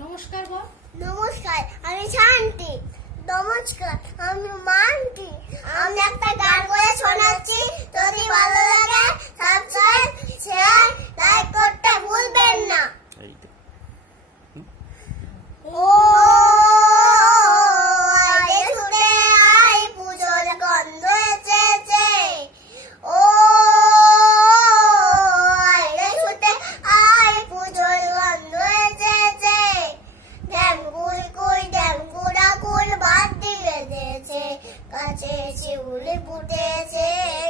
নমস্কার বল। নমস্কার আমি শান্তি। নমস্কার আমি মান্তি। আমি একটা কাছে শিউলি ফুটেছে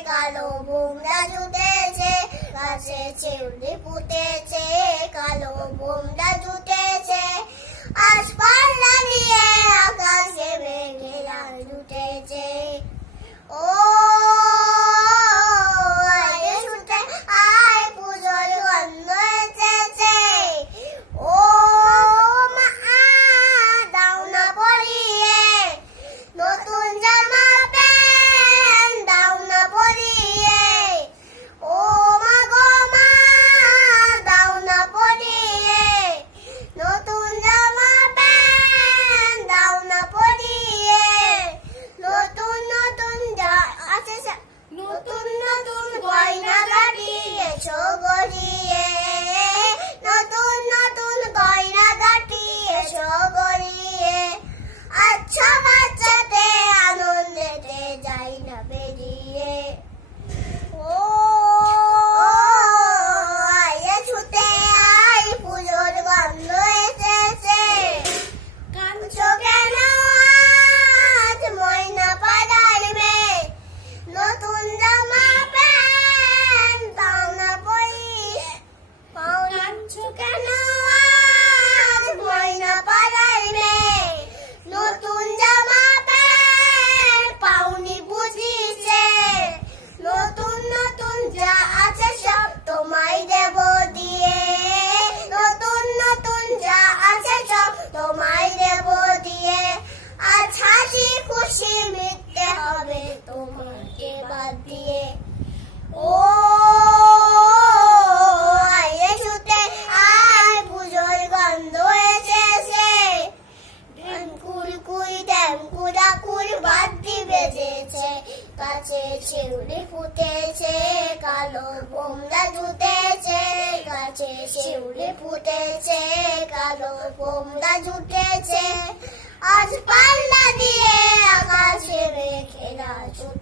কালো বোমরা জুটেছে। কাছে শিউলি ফুটেছে কালো বোমরা কাঁদছো দিয়ে। নতুন নতুন যা আছে দেব দিয়ে। খুশি মিটতে হবে তোমাকে বাদ দিয়ে। শিউলি ফুটেছে, কালো বোমরা জুটেছে, গাছে শিউলি ফুটেছে, কালো বোমরা জুটেছে। আজ পাল্লা দিয়ে আকাশে মেঘেরা ছুটেছে ও